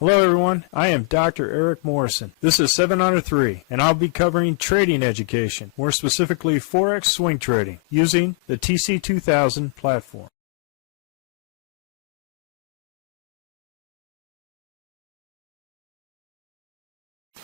Hello everyone, I am Dr. Eric Morrison. This is 7 Under 3, and I'll be covering trading education, more specifically Forex swing trading, using the TC2000 platform.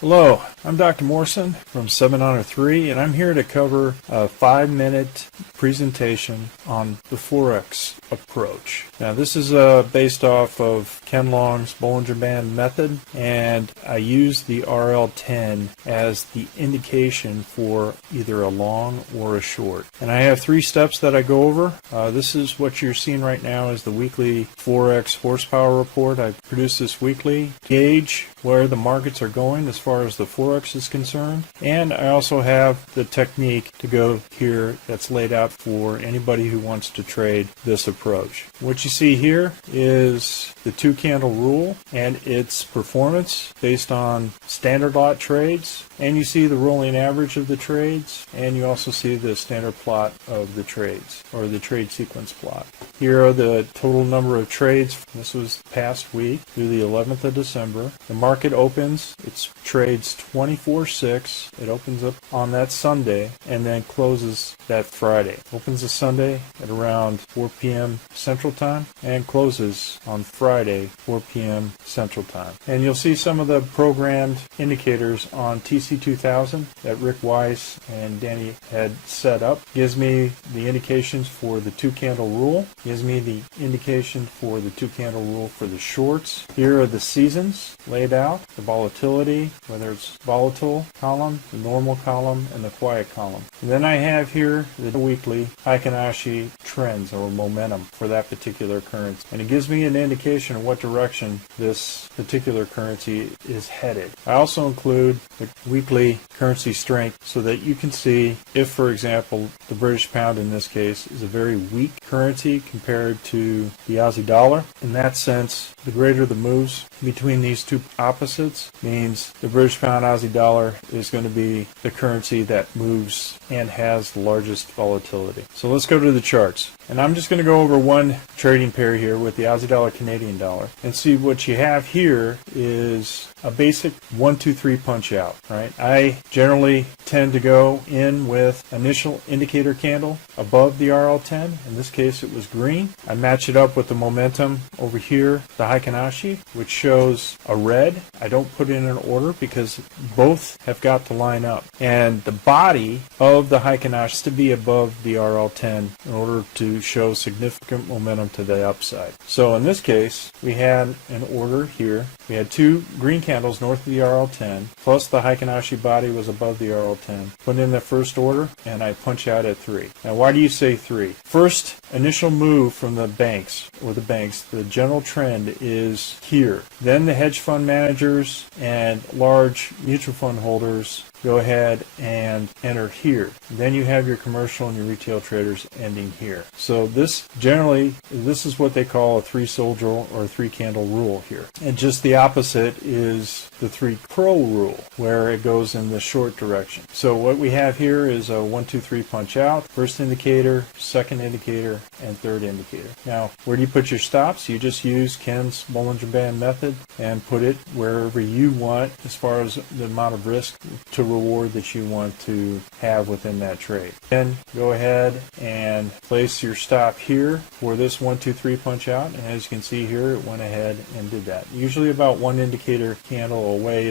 Hello, I'm Dr. Morrison from 7 Under 3, and I'm here to cover a 5-minute presentation on the Forex approach. Now, this is based off of Ken Long's Bollinger Band method, and I use the RL10 as the indication for either a long or a short. And I have 3 steps that I go over. This is what you're seeing right now is the weekly Forex horsepower report. I produce this weekly. Gauge where the markets are going as far as the Forex is concerned. And I also have the technique to go here that's laid out for anybody who wants to trade this approach. What you see here is the 2-candle rule and its performance based on standard lot trades. And you see the rolling average of the trades, and you also see the standard plot of the trades, or the trade sequence plot. Here are the total number of trades. This was past week through the 11th of December. The market opens, it trades 24/6. It opens up on that Sunday and then closes that Friday. Opens a Sunday at around 4 p.m. Central Time and closes on Friday 4 p.m. Central Time. And you'll see some of the programmed indicators on TC2000 that Rick Weiss and Danny had set up. Gives me the indications for the 2-candle rule. Gives me the indication for the 2-candle rule for the shorts. Here are the seasons laid out, the volatility, whether it's volatile column, the normal column, and the quiet column. And then I have here the weekly Heikin-Ashi trends or momentum for that particular currency. And it gives me an indication of what direction this particular currency is headed. I also include the weekly currency strength so that you can see if, for example, the British pound in this case is a very weak currency compared to the Aussie dollar. In that sense, the greater the moves between these two opposites means the British pound Aussie dollar is going to be the currency that moves and has the largest volatility. So let's go to the charts. And I'm just going to go over one trading pair here with the Aussie dollar Canadian dollar and see what you have here is a basic 1, 2, 3 punch out, right? I generally tend to go in with initial indicator candle above the RL10. In this case it was green. I match it up with the momentum over here, the Heikin-Ashi, which shows a red. I don't put it in an order because both have got to line up. And the body of the Heikin-Ashi is to be above the RL10 in order to show significant momentum to the upside. So in this case, we had an order here. We had 2 green candles north of the RL10, plus the Heikin-Ashi body was above the RL10. Put in the first order, and I punch out at 3. Now, why do you say 3? First initial move from the banks, the general trend is here. Then the hedge fund managers and large mutual fund holders go ahead and enter here. Then you have your commercial and your retail traders ending here. So this is what they call a 3-soldier or a 3-candle rule here. And just the opposite is the 3-crow rule, where it goes in the short direction. So what we have here is a 1, 2, 3 punch out, first indicator, second indicator, and third indicator. Now, where do you put your stops? You just use Ken's Bollinger Band method and put it wherever you want as far as the amount of risk to reward that you want to have within that trade. Then go ahead and place your stop here for this 1, 2, 3 punch out, and as you can see here, it went ahead and did that. Usually about 1 indicator away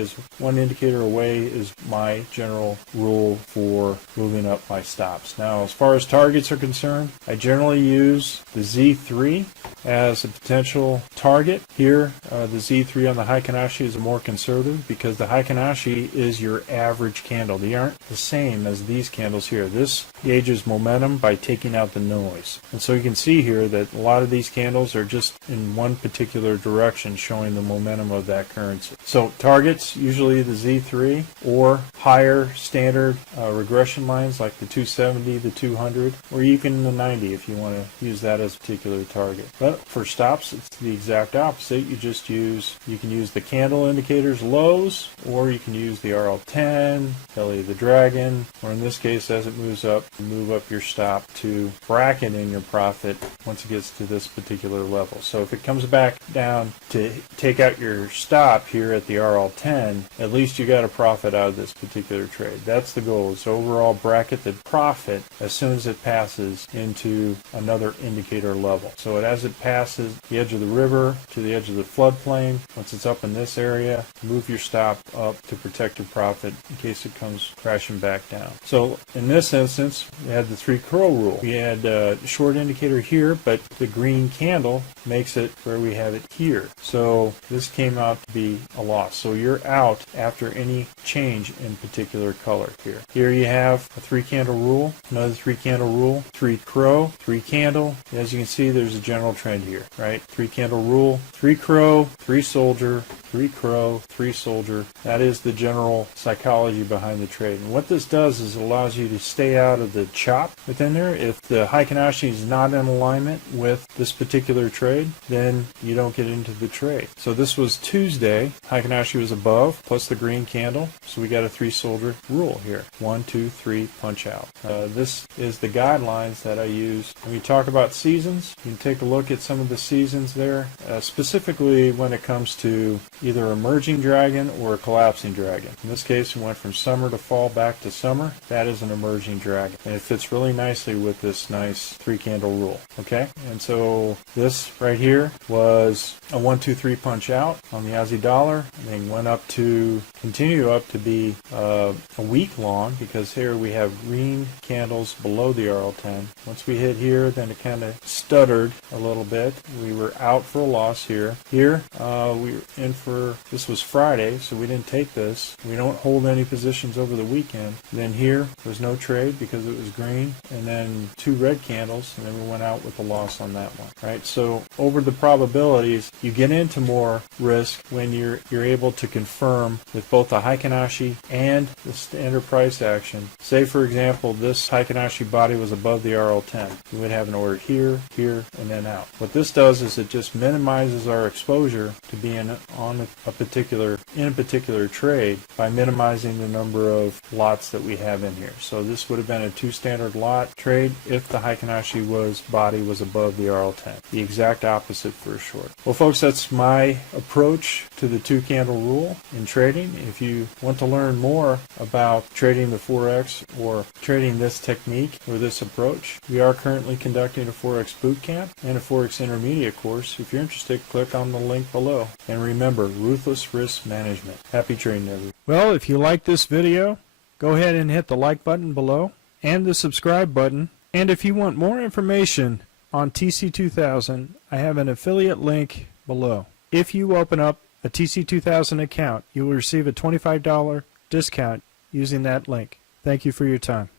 is my general rule for moving up my stops. Now, as far as targets are concerned, I generally use the Z3 as a potential target. Here, the Z3 on the Heikin-Ashi is more conservative because the Heikin-Ashi is your average candle. They aren't the same as these candles here. This gauges momentum by taking out the noise. And so you can see here that a lot of these candles are just in one particular direction showing the momentum of that currency. So targets, usually the Z3 or higher standard regression lines like the 270, the 200, or even the 90 if you want to use that as a particular target. But for stops, it's the exact opposite. You can use the candle indicators lows, or you can use the RL10 10, belly of the dragon, or in this case, as it moves up, move up your stop to bracket in your profit once it gets to this particular level. So if it comes back down to take out your stop here at the RL10, at least you got a profit out of this particular trade. That's the goal, is to overall bracket the profit as soon as it passes into another indicator level. So as it passes the edge of the river to the edge of the floodplain, once it's up in this area, move your stop up to protect your profit in case it comes crashing back down. So in this instance, we had the 3 crow rule. We had a short indicator here, but the green candle makes it where we have it here. So this came out to be a loss. So you're out after any change in particular color here. Here you have a 3 candle rule, another 3 candle rule, 3 crow, 3 candle. As you can see, there's a general trend here, right? 3 candle rule, 3 crow, 3 soldier, 3 crow, 3 soldier. That is the general psychology behind the trade. And what this does is it allows you to stay out of the chop within there. If the Heikin Ashi is not in alignment with this particular trade, then you don't get into the trade. So this was Tuesday. Heikin Ashi was above, plus the green candle. So we got a 3 soldier rule here. 1, 2, 3, punch out. This is the guidelines that I use. When we talk about seasons, you can take a look at some of the seasons there, specifically when it comes to either emerging dragon or a collapsing dragon. In this case, we went from summer to fall back to summer. That is an emerging dragon. And it fits really nicely with this nice 3 candle rule. Okay? And so this right here was a 1, 2, 3 punch out on the Aussie dollar. And then went up to, continue up to be a week long, because here we have green candles below the RL10. Once we hit here, then it kind of stuttered a little bit. We were out for a loss here. Here, we were in for, this was Friday, so we didn't take this. We don't hold any positions over the weekend. Then here was no trade because it was green, and then 2 red candles, and then we went out with a loss on that one, right? So over the probabilities, you get into more risk when you're able to confirm with both the Heikin Ashi and the standard price action. Say, for example, this Heikin Ashi body was above the RL10. We would have an order here, here, and then out. What this does is it just minimizes our exposure to being on a particular trade by minimizing the number of lots that we have in here. So this would have been a 2 standard lot trade if the Heikin Ashi body was above the RL10. The exact opposite for a short. Well, folks, that's my approach to the 2 candle rule in trading. If you want to learn more about trading the Forex or trading this technique or this approach, we are currently conducting a Forex boot camp and a Forex intermediate course. If you're interested, click on the link below. And remember, ruthless risk management. Happy trading, everyone. Well, if you like this video, go ahead and hit the like button below and the subscribe button. And if you want more information on TC2000, I have an affiliate link below. If you open up a TC2000 account, you will receive a $25 discount using that link. Thank you for your time.